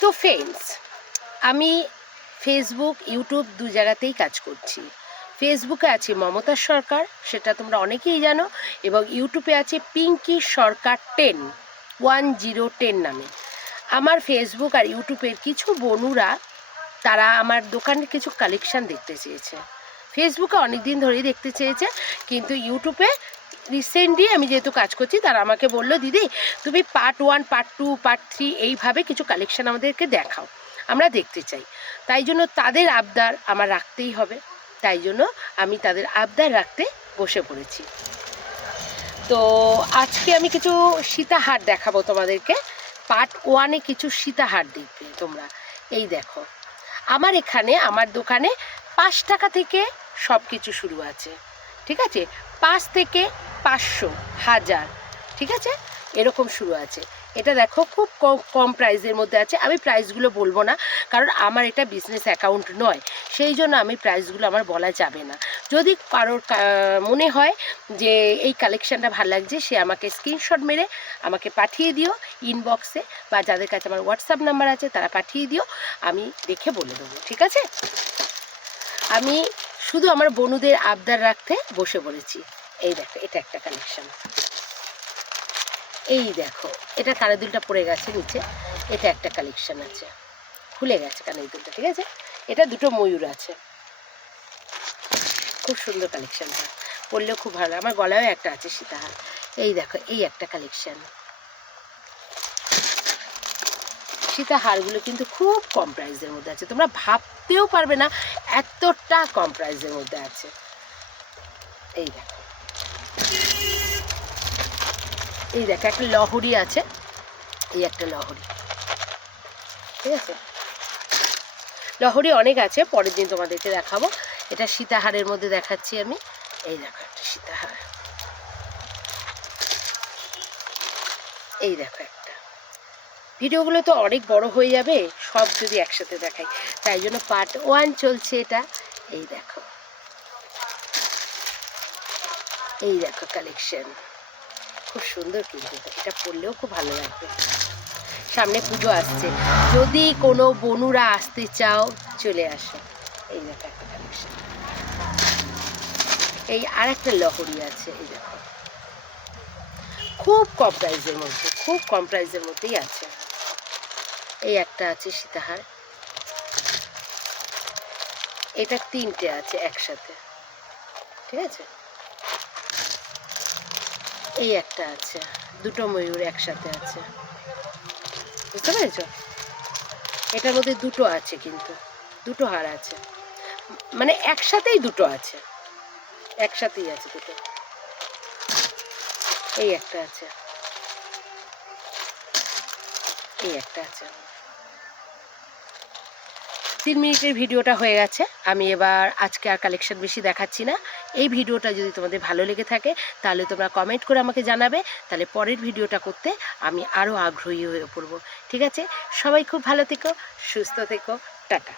তো ফ্রেন্ডস, আমি Facebook YouTube দু জায়গাতেই কাজ করছি। ফেসবুকে আছে মমতা সরকার, সেটা তোমরা অনেকেই জানো, এবং ইউটিউবে আছে পিঙ্কি সরকার 10 নামে। আমার ফেসবুক আর ইউটিউবের কিছু বনুরা তারা আমার দোকানের কিছু কালেকশান দেখতে চেয়েছে। ফেসবুকে অনেক দিন ধরেই দেখতে চেয়েছে, কিন্তু ইউটিউবে রিসেন্টলি আমি যেহেতু কাজ করছি তারা আমাকে বললো, দিদি তুমি পার্ট 1, পার্ট 2, পার্ট 3 এইভাবে কিছু কালেকশান আমাদেরকে দেখাও, আমরা দেখতে চাই। তাই জন্য তাদের আবদার আমার রাখতেই হবে, তাই জন্য আমি তাদের আবদার রাখতে বসে পড়েছি। তো আজকে আমি কিছু সীতাহার দেখাবো তোমাদেরকে। পার্ট 1-এ কিছু সীতাহার দেখবে তোমরা। এই দেখো, আমার এখানে আমার দোকানে 5 টাকা থেকে সব কিছু শুরু আছে, ঠিক আছে? 5 থেকে 500, 1000, ঠিক আছে, এরকম শুরু আছে। এটা দেখো খুব কম প্রাইসের মধ্যে আছে। আমি প্রাইসগুলো বলবো না, কারণ আমার এটা বিজনেস অ্যাকাউন্ট নয়, সেই জন্য আমি প্রাইসগুলো আমার বলা যাবে না। যদি কারোর মনে হয় যে এই কালেকশানটা ভালো লাগছে, সে আমাকে স্ক্রিনশট মেরে আমাকে পাঠিয়ে দিও ইনবক্সে, বা যাদের কাছে আমার হোয়াটসঅ্যাপ নাম্বার আছে তারা পাঠিয়ে দিও, আমি দেখে বলে দেবো, ঠিক আছে? আমি শুধু আমার বনুদের আবদার রাখতে বসে পড়েছি। এই দেখো, এটা একটা কালেকশান। এই দেখো, এটা কানের দুলটা পড়ে গেছে নিচে, এটা একটা কালেকশান আছে, খুলে গেছে কানের দুলটা, ঠিক আছে? এটা দুটো ময়ূর আছে, খুব সুন্দর কালেকশানটা, পরলেও খুব ভালো। আমার গলায়ও একটা আছে সীতাহার। এই দেখো, এই একটা কালেকশান। সীতাহারগুলো কিন্তু খুব কম প্রাইসের মধ্যে আছে, তোমরা ভাবতেও পারবে না এতটা কম প্রাইসের মধ্যে আছে। এই দেখো, এই দেখো একটা লহরি আছে, এই একটা লহরি, ঠিক আছে? লহরি অনেক আছে, পরের দিন তোমাদেরকে দেখাবো। এটা সীতাহারের মধ্যে দেখাচ্ছি আমি। এই দেখো একটা সীতাহার, এই দেখো একটা। ভিডিওগুলো তো অনেক বড় হয়ে যাবে সব যদি একসাথে দেখাই, তাই জন্য পার্ট 1 চলছে এটা। এই দেখো, এই দেখো কালেকশন, খুব সুন্দর, কিন্তু এটা পরলেও খুব ভালো লাগবে। সামনে পুজো আসছে, যদি কোনো বনুরা আসতে চাও চলে আসো। এই দেখো একটা কালেকশন। এই আর একটা লহরি আছে, এই দেখো, খুব কম প্রাইসের মধ্যে, খুব কম প্রাইসের মধ্যেই আছে। এই একটা আছে সীতাহার, এটা 3টে আছে একসাথে, ঠিক আছে? এই একটা আছে, দুটো ময়ূর একসাথে আছে, বুঝতে পেরেছো? এটার মধ্যে দুটো আছে, কিন্তু দুটো হার আছে, মানে একসাথেই দুটো আছে, একসাথেই আছে দুটো। এই একটা আছে, এই একটা আছে। 3 মিনিটের ভিডিওটা হয়ে গেছে। আমি এবার আজকে আর কালেকশন বেশি দেখাচ্ছি না। এই ভিডিওটা যদি তোমাদের ভালো লেগে থাকে তাহলে তোমরা কমেন্ট করে আমাকে জানাবে, তাহলে পরের ভিডিওটা করতে আমি আরও আগ্রহী হয়ে পড়ব, ঠিক আছে? সবাই খুব ভালো থেকো, সুস্থ থেকো, টাটা।